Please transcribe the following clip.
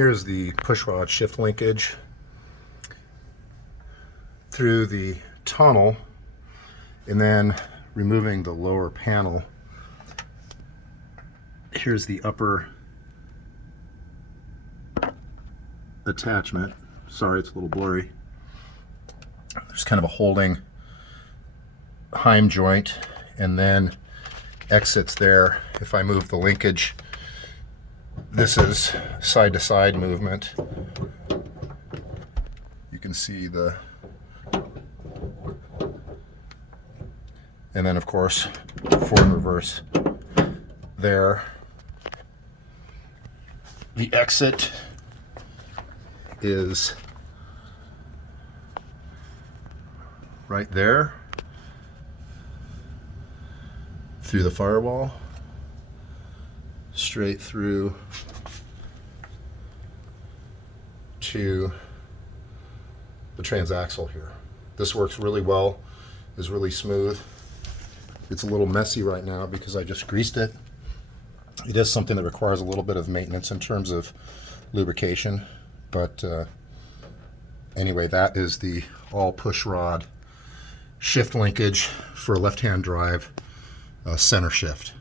Here's the push rod shift linkage through the tunnel, and then removing the lower panel. Here's the upper attachment. Sorry, it's a little blurry. There's kind of a holding heim joint, and then exits there. If I move the linkage, this is side-to-side movement. You can see the, and then of course forward and reverse there. The exit is right there through the firewall, straight through to the transaxle here. This works really well, is really smooth. It's a little messy right now because I just greased it. It is something that requires a little bit of maintenance in terms of lubrication, but anyway, that is the all push rod shift linkage for a left-hand drive center shift.